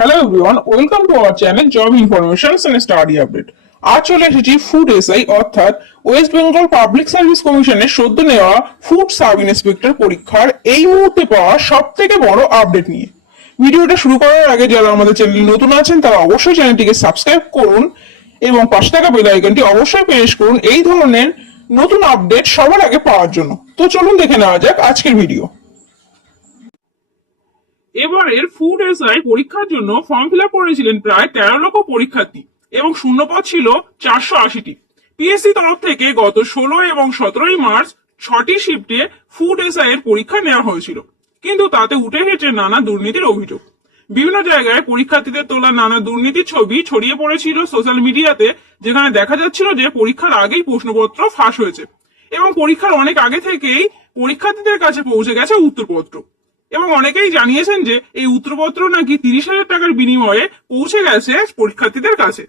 Hello everyone, welcome to our channel Job Informations and Study Update. আজ চলে এসেছি food SI অর্থাৎ West Bengal public service কমিশনের সদ্য নেওয়া ফুড সাব ইন্সপেক্টর পরীক্ষার এই মুহূর্তে পাওয়া সব থেকে বড় আপডেট নিয়ে। ভিডিওটা শুরু করার আগে যারা আমাদের চ্যানেলে নতুন আছেন তারা অবশ্যই চ্যানেলটিকে সাবস্ক্রাইব করুন এবং পাশে থাকা বেল আইকনটি অবশ্যই প্রেস করুন এই ধরনের নতুন আপডেট সবার আগে পাওয়ার জন্য। তো চলুন দেখে নেওয়া যাক আজকের ভিডিও। এবারের ফুড এসআই পরীক্ষার জন্য ফর্ম ফিল আপ করেছিলেন প্রায় 13 লক্ষ পরীক্ষার্থী এবং শূন্যপদ ছিল 480টি। পিএসসি তরফ থেকে গত 16 এবং 17 মার্চ 6টি শিফটে ফুড এসআই এর পরীক্ষা নেওয়া হয়েছিল, কিন্তু তাতে উঠে এসেছে নানা দুর্নীতির অভিযোগ। বিভিন্ন জায়গায় পরীক্ষার্থীদের তোলা নানা দুর্নীতির ছবি ছড়িয়ে পড়েছিল সোশ্যাল মিডিয়াতে, যেখানে দেখা যাচ্ছিল যে পরীক্ষার আগেই প্রশ্নপত্র ফাঁস হয়েছে এবং পরীক্ষার অনেক আগে থেকেই পরীক্ষার্থীদের কাছে পৌঁছে গেছে উত্তরপত্র। এবং অনেকেই জানিয়েছেন যে এই উত্তরপত্র নাকি 30,000 টাকার বিনিময়ে পৌঁছে গেছে পরীক্ষার্থীদের কাছে।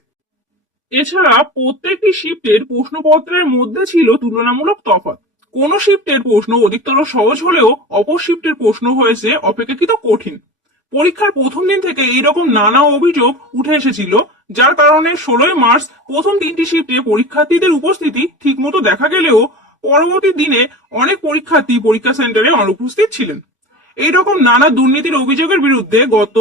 এছাড়া প্রত্যেকটি শিফটের প্রশ্নপত্রের মধ্যে ছিল তুলনামূলক তফাৎ। কোন শিফটের প্রশ্ন অধিকতর সহজ হলেও অপর শিফটের প্রশ্ন হয়েছে অপেক্ষাকৃত কঠিন। পরীক্ষার প্রথম দিন থেকে এইরকম নানা অভিযোগ উঠে এসেছিল, যার কারণে 16 মার্চ প্রথম 3টি শিফটে পরীক্ষার্থীদের উপস্থিতি ঠিকমতো দেখা গেলেও পরবর্তী দিনে অনেক পরীক্ষার্থী পরীক্ষা সেন্টারে অনুপস্থিত ছিলেন। এইরকম নানা দুর্নীতির অভিযোগের বিরুদ্ধে গত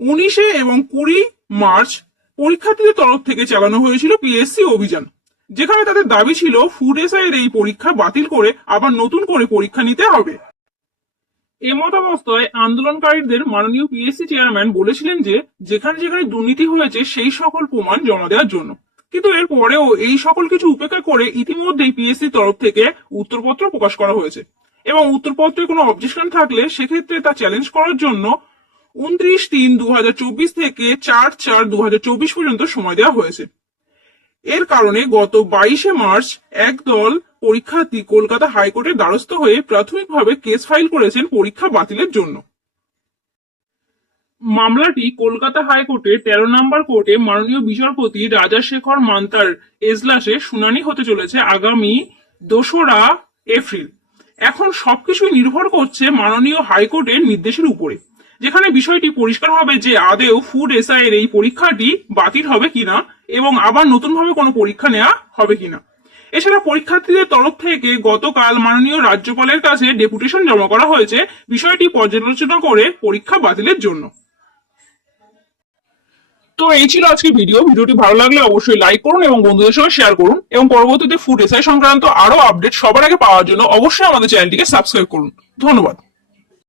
19 এবং 20 মার্চ পরীক্ষার্থীদের তরফ থেকে চালানো হয়েছিল পিএসসি অভিযান, যেখানে তাদের দাবি ছিল ফুড এসআই এর এই পরীক্ষা বাতিল করে আবার নতুন করে পরীক্ষা নিতে হবে। এ মতাবস্থায় আন্দোলনকারীদের মাননীয় পিএসসি চেয়ারম্যান বলেছিলেন যে যেখানে যেখানে দুর্নীতি হয়েছে সেই সকল প্রমাণ জমা দেওয়ার জন্য, কিন্তু এর পরেও এই সকল কিছু উপেক্ষা করে ইতিমধ্যেই পিএসসি তরফ থেকে উত্তরপত্র প্রকাশ করা হয়েছে এবং উত্তরপত্রে কোনো অবজেকশন থাকলে সেক্ষেত্রে তা চ্যালেঞ্জ করার জন্য 29/3/2024 থেকে 4/4/2024 পর্যন্ত সময় দেওয়া হয়েছে। এর কারণে গত 22 মার্চ একদল পরীক্ষার্থী কলকাতা হাইকোর্টের দ্বারস্থ হয়ে প্রাথমিকভাবে কেস ফাইল করেছেন পরীক্ষা বাতিলের জন্য। মামলাটি কলকাতা হাইকোর্টের 13 নম্বর কোর্টে মাননীয় বিচারপতি রাজাশেখর মান্তার এজলাসে শুনানি হতে চলেছে আগামী 2রা এপ্রিল। এখন সবকিছুই নির্ভর করছে মাননীয় হাইকোর্টের নির্দেশের উপরে, যেখানে বিষয়টি পরিষ্কার হবে যে আদেও ফুড এসআই এর এই পরীক্ষাটি বাতিল হবে কিনা এবং আবার নতুন ভাবে কোনো পরীক্ষা নেওয়া হবে কিনা। এছাড়া পরীক্ষার্থীদের তরফ থেকে গতকাল মাননীয় রাজ্যপালের কাছে ডেপুটেশন জমা করা হয়েছে বিষয়টি পর্যালোচনা করে পরীক্ষা বাতিলের জন্য। তো এই ছিল আজকে ভিডিওটি ভালো লাগলে অবশ্যই লাইক করুন এবং বন্ধুদের সঙ্গে শেয়ার করুন এবং পরবর্তীতে ফুড এসআই সংক্রান্ত আরো আপডেট সবার আগে পাওয়ার জন্য অবশ্যই আমাদের চ্যানেলটিকে সাবস্ক্রাইব করুন। ধন্যবাদ।